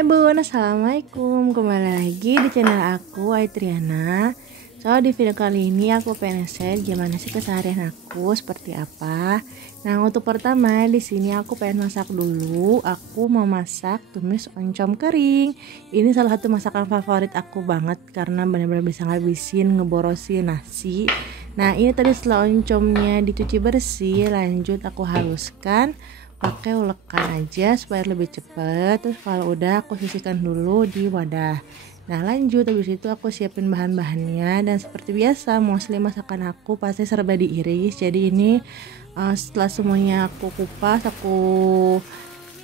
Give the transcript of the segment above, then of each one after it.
Hai Bun, Assalamualaikum. Kembali lagi di channel aku, Aitriana. Di video kali ini aku pengen share gimana sih keseharian aku seperti apa. Nah, untuk pertama di sini aku pengen masak dulu. Aku mau masak tumis oncom kering. Ini salah satu masakan favorit aku banget karena benar-benar bisa ngabisin, ngeborosin nasi. Nah, ini tadi setelah oncomnya dicuci bersih, lanjut aku haluskan pakai ulekan aja supaya lebih cepet. Terus kalau udah aku sisihkan dulu di wadah. Nah lanjut, habis itu aku siapin bahan-bahannya, dan seperti biasa mostly masakan aku pasti serba diiris. Jadi ini setelah semuanya aku kupas, aku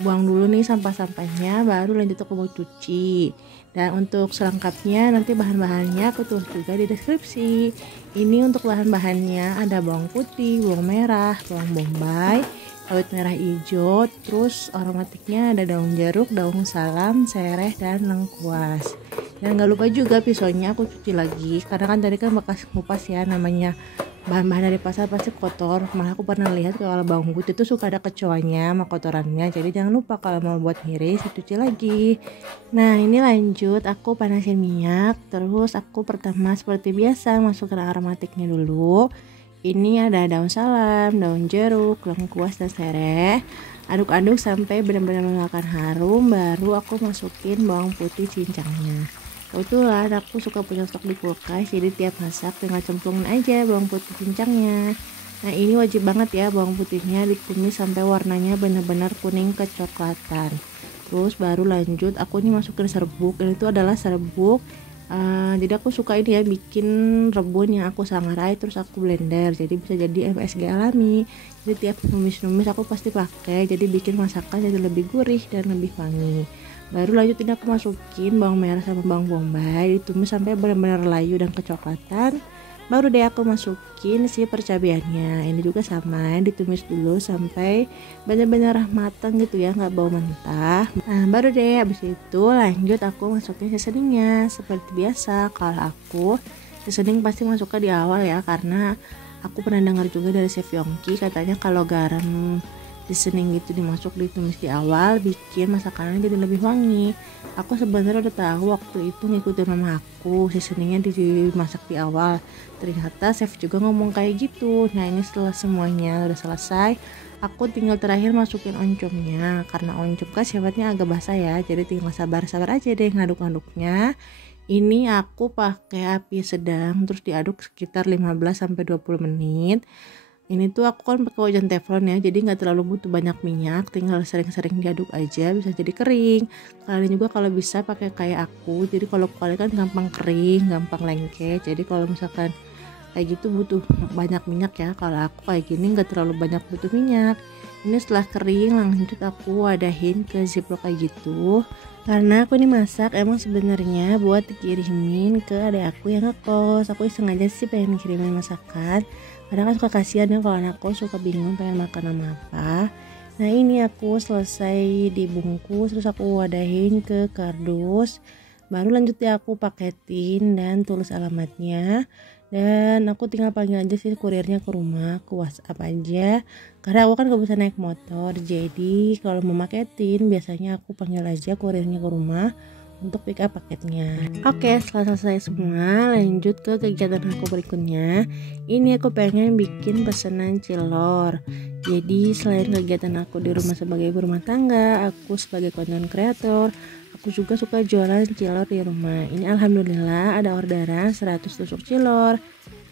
buang dulu nih sampah-sampahnya, baru lanjut aku mau cuci. Dan untuk selengkapnya nanti bahan-bahannya aku tulis juga di deskripsi. Ini untuk bahan-bahannya ada bawang putih, bawang merah, bawang bombay, kawit merah hijau, terus aromatiknya ada daun jeruk, daun salam, sereh, dan lengkuas. Dan gak lupa juga pisaunya aku cuci lagi, karena kan tadi kan bekas ngupas ya, namanya bahan-bahan dari pasar pasti kotor. Malah aku pernah lihat kalau bawang putih itu suka ada kecoanya sama kotorannya, jadi jangan lupa kalau mau buat ngiris dicuci lagi. Nah ini lanjut, aku panasin minyak, terus aku pertama seperti biasa masukkan aromatiknya dulu. Ini ada daun salam, daun jeruk, lengkuas, dan sereh. Aduk-aduk sampai benar-benar mengeluarkan harum, baru aku masukin bawang putih cincangnya. Kebetulan aku suka punya stok di kulkas, jadi tiap masak tinggal cemplungin aja bawang putih cincangnya. Nah ini wajib banget ya bawang putihnya ditumis sampai warnanya benar-benar kuning kecoklatan. Terus baru lanjut aku ini masukin serbuk. Ini tuh adalah serbuk. Jadi aku suka ini ya, bikin rebun yang aku sangrai terus aku blender, jadi bisa jadi MSG alami. Jadi tiap numis-numis aku pasti pakai, jadi bikin masakan jadi lebih gurih dan lebih wangi. Baru lanjut ini aku masukin bawang merah sama bawang bombay, ditumis sampai benar-benar layu dan kecoklatan. Baru deh aku masukin si percabeannya. Ini juga sama, ditumis dulu sampai benar-benar matang gitu ya, nggak bau mentah. Nah baru deh habis itu lanjut aku masukin seasoningnya. Seperti biasa kalau aku seasoning pasti masuknya di awal ya, karena aku pernah dengar juga dari Chef Yongki, katanya kalau garam seasoning itu ditumis di awal bikin masakannya jadi lebih wangi. Aku sebenarnya udah tahu waktu itu ngikutin mama aku, seasoningnya dimasak di awal. Ternyata chef juga ngomong kayak gitu. Nah ini setelah semuanya udah selesai, aku tinggal terakhir masukin oncomnya. Karena oncom kan sifatnya agak basah ya, jadi tinggal sabar-sabar aja deh ngaduk-ngaduknya. Ini aku pakai api sedang, terus diaduk sekitar 15-20 menit. Ini tuh aku kan pakai wajan teflon ya, jadi nggak terlalu butuh banyak minyak, tinggal sering-sering diaduk aja bisa jadi kering. Kalian juga kalau bisa pakai kayak aku, jadi kalau kalian kan gampang kering, gampang lengket. Jadi kalau misalkan kayak gitu butuh banyak minyak ya, kalau aku kayak gini nggak terlalu banyak butuh minyak. Ini setelah kering lanjut aku wadahin ke ziplock kayak gitu, karena aku ini masak emang sebenarnya buat dikirimin ke adik aku yang ngekos. Aku iseng aja sih pengen kirimin masakan, kadang kan suka kasihan ya kalau anakku suka bingung pengen makan sama apa. Nah ini aku selesai dibungkus, terus aku wadahin ke kardus. Baru lanjut ya aku paketin dan tulis alamatnya. Dan aku tinggal panggil aja sih kurirnya ke rumah, ke WhatsApp aja. Karena aku kan gak bisa naik motor, jadi kalau mau maketin biasanya aku panggil aja kurirnya ke rumah untuk pick up paketnya. Oke, setelah selesai semua, lanjut ke kegiatan aku berikutnya. Ini aku pengen bikin pesanan cilor. Jadi selain kegiatan aku di rumah sebagai ibu rumah tangga, aku sebagai content creator, aku juga suka jualan cilor di rumah. Ini alhamdulillah ada orderan 100 tusuk cilor.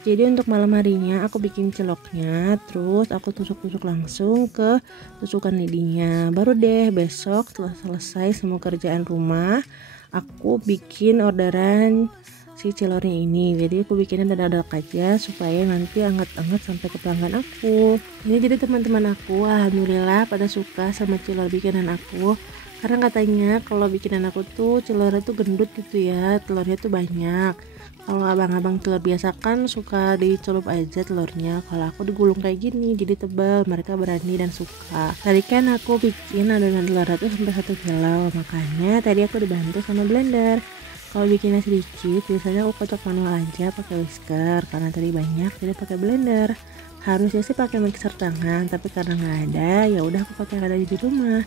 Jadi untuk malam harinya aku bikin ciloknya, terus aku tusuk-tusuk langsung ke tusukan lidinya. Baru deh besok setelah selesai semua kerjaan rumah, aku bikin orderan si cilornya ini. Jadi aku bikinnya dadak-dadak aja supaya nanti anget-anget sampai ke pelanggan aku. Ini jadi teman-teman aku alhamdulillah pada suka sama cilor bikinan aku, karena katanya kalau bikinan aku tuh cilornya tuh gendut gitu ya, telurnya tuh banyak. Kalau abang-abang telur biasa kan suka dicelup aja telurnya, kalau aku digulung kayak gini jadi tebal, mereka berani dan suka. Tadi kan aku bikin adonan telur itu sampai 1 kilo, makanya tadi aku dibantu sama blender. Kalau bikinnya sedikit biasanya aku kocok manual aja pakai whisker, karena tadi banyak jadi pakai blender. Harusnya sih pakai mixer tangan, tapi karena nggak ada ya udah aku pakai yang ada di rumah.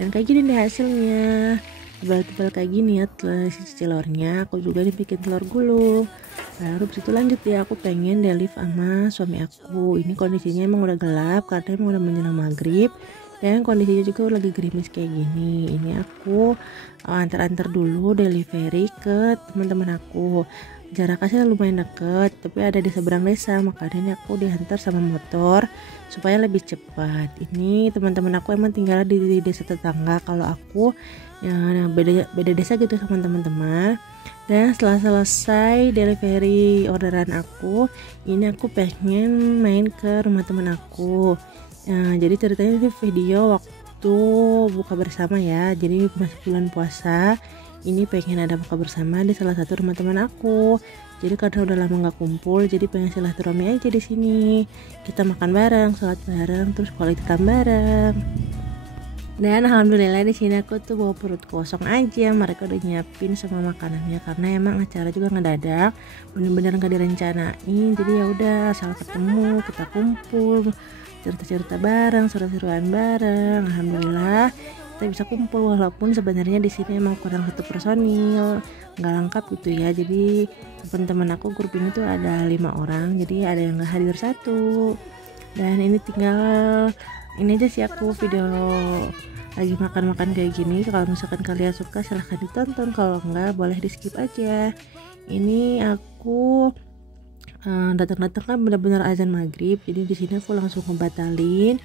Dan kayak gini deh hasilnya. tebal-tebal kayak gini ya si telurnya. Aku juga dibikin telur gulung. Baru itu lanjut ya, aku pengen delif sama suami aku. Ini kondisinya emang udah gelap karena emang udah menjelang maghrib, dan kondisinya juga lagi gerimis kayak gini. Ini aku antar-antar dulu delivery ke teman-teman aku. Jaraknya sih lumayan deket, tapi ada di seberang desa, makanya aku diantar sama motor supaya lebih cepat. Ini teman-teman aku emang tinggal di desa tetangga. Kalau aku ya beda desa gitu sama teman-teman. Dan setelah selesai delivery orderan aku, ini aku pengen main ke rumah teman aku. Nah, jadi ceritanya di video waktu buka bersama ya. Jadi masih bulan puasa. Ini pengen ada buka bersama di salah satu rumah teman aku. Jadi karena udah lama nggak kumpul, jadi pengen silaturahmi aja di sini. Kita makan bareng, sholat bareng, terus quality time bareng. Dan alhamdulillah di sini aku tuh bawa perut kosong aja. Mereka udah nyiapin semua makanannya karena emang acara juga ngedadak, bener-bener nggak direncanain. Jadi ya udah asal ketemu, kita kumpul, cerita-cerita bareng, seru-seruan bareng. Alhamdulillah kita bisa kumpul, walaupun sebenarnya di sini emang kurang satu personil, nggak lengkap gitu ya. Jadi teman-teman aku grup ini tuh ada 5 orang, jadi ada yang nggak hadir satu. Dan ini tinggal ini aja sih aku video lagi makan-makan kayak gini. Kalau misalkan kalian suka silahkan ditonton, kalau enggak boleh di skip aja. Ini aku datang-datang kan benar-benar azan maghrib, jadi di sini aku langsung ngebatalin.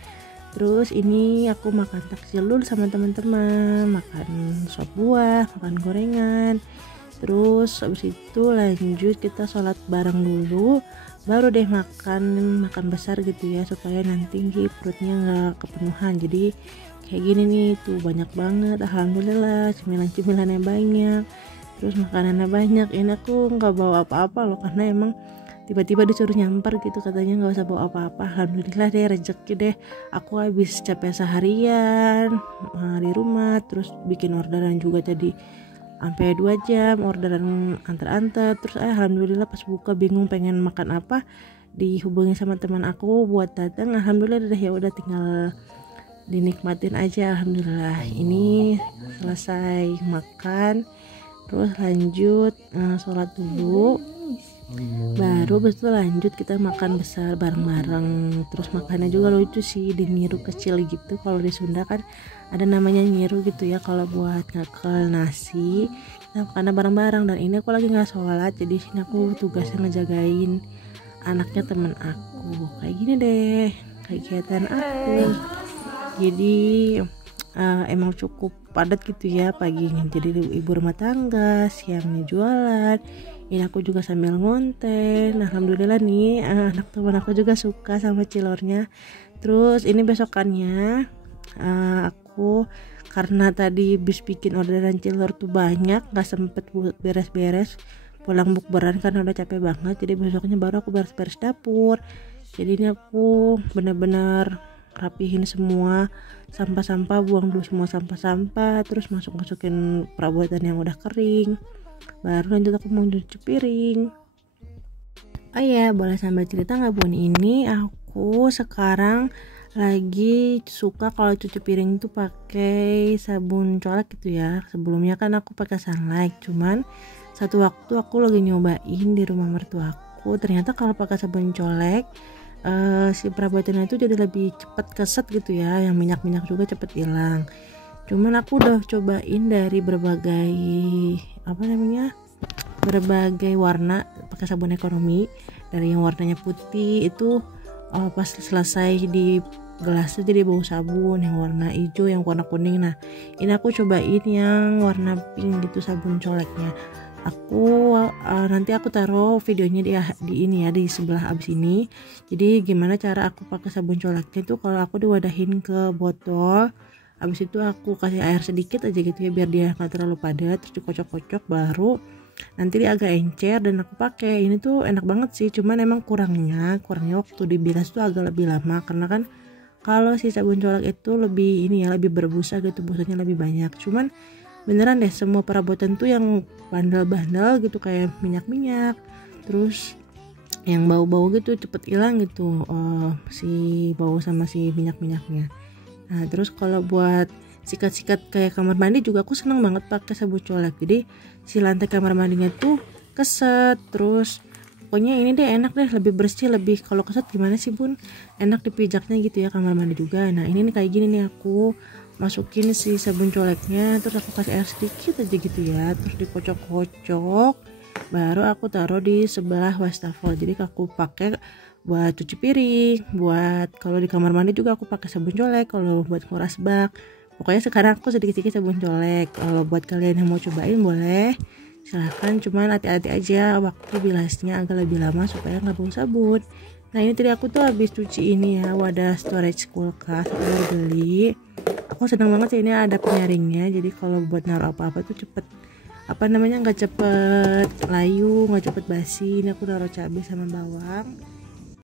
Terus ini aku makan takjil dulu sama teman-teman, makan sop buah, makan gorengan. Terus habis itu lanjut kita sholat bareng dulu, baru deh makan besar gitu ya, supaya nanti perutnya nggak kepenuhan. Jadi kayak gini nih tuh banyak banget, alhamdulillah cemilan-cemilannya banyak, terus makanannya banyak. Ini aku nggak bawa apa-apa loh, karena emang tiba-tiba disuruh nyamper gitu, katanya nggak usah bawa apa-apa. Alhamdulillah deh, rezeki deh. Aku habis capek seharian di rumah, terus bikin orderan juga tadi sampai 2 jam orderan antar-antar. Terus alhamdulillah pas buka bingung pengen makan apa, dihubungi sama teman aku buat datang. Alhamdulillah deh, ya udah tinggal dinikmatin aja. Alhamdulillah ini selesai makan, terus lanjut sholat dulu, baru betul lanjut kita makan besar bareng-bareng. Terus makannya juga lucu sih, di nyiru kecil gitu. Kalau di Sunda kan ada namanya nyiru gitu ya, kalau buat ngakel nasi. Nah, karena bareng-bareng, dan ini aku lagi nggak sholat, jadi sini aku tugasnya ngejagain anaknya temen aku. Kayak gini deh kegiatan aku. Jadi emang cukup padat gitu ya paginya, jadi ibu rumah tangga, siangnya jualan. Ini aku juga sambil ngonten. Alhamdulillah nih anak teman aku juga suka sama cilornya. Terus ini besokannya aku karena tadi bis bikin orderan cilor tuh banyak, gak sempet beres-beres pulang bukberan karena udah capek banget. Jadi besoknya baru aku beres-beres dapur. Jadi ini aku benar-benar rapihin semua sampah-sampah, buang dulu semua sampah-sampah, terus masukin perabotan yang udah kering, baru lanjut aku mau cuci piring. Oh ya, boleh sambil cerita nggak bun? Ini aku sekarang lagi suka kalau cuci piring tuh pakai sabun colek gitu ya. Sebelumnya kan aku pakai Sunlight, cuman satu waktu aku lagi nyobain di rumah mertuaku, ternyata kalau pakai sabun colek si perabotannya itu jadi lebih cepat keset gitu ya, yang minyak-minyak juga cepet hilang. Cuman aku udah cobain dari berbagai warna pakai sabun ekonomi. Dari yang warnanya putih itu pas selesai di gelas itu jadi bau sabun, yang warna hijau, yang warna kuning. Nah ini aku cobain yang warna pink gitu sabun coleknya. Aku nanti aku taruh videonya di ini ya, di sebelah abis ini. Jadi gimana cara aku pakai sabun coleknya tuh, kalau aku diwadahin ke botol, abis itu aku kasih air sedikit aja gitu ya, biar dia nggak terlalu padat. Terus dikocok-kocok, baru nanti dia agak encer dan aku pakai. Ini tuh enak banget sih, cuman emang kurangnya waktu dibilas tuh agak lebih lama, karena kan kalau si sabun colek itu lebih ini ya, lebih berbusa gitu, busanya lebih banyak. Cuman beneran deh, semua perabotan tuh yang bandel-bandel gitu kayak minyak-minyak, terus yang bau-bau gitu cepet hilang gitu si bau sama si minyak-minyaknya. Nah terus kalau buat sikat-sikat kayak kamar mandi juga aku seneng banget pakai sabun colek. Jadi si lantai kamar mandinya tuh keset, terus pokoknya ini deh enak deh, lebih bersih, lebih kalau keset gimana sih bun, enak dipijaknya gitu ya kamar mandi juga. Nah ini nih kayak gini nih, aku masukin si sabun coleknya, terus aku kasih air sedikit aja gitu ya, terus dikocok-kocok, baru aku taruh di sebelah wastafel. Jadi aku pakai buat cuci piring, buat kalau di kamar mandi juga aku pakai sabun colek, kalau buat nguras bak. Pokoknya sekarang aku sedikit-sedikit sabun colek. Kalau buat kalian yang mau cobain boleh, silahkan, cuman hati-hati aja waktu bilasnya agak lebih lama supaya nggak bau sabun. Nah ini tadi aku tuh habis cuci ini ya, wadah storage kulkas aku baru beli. Aku seneng banget sih ini ada penyaringnya, jadi kalau buat naruh apa-apa tuh cepet, nggak cepet layu, nggak cepet basi. Ini aku naruh cabai sama bawang.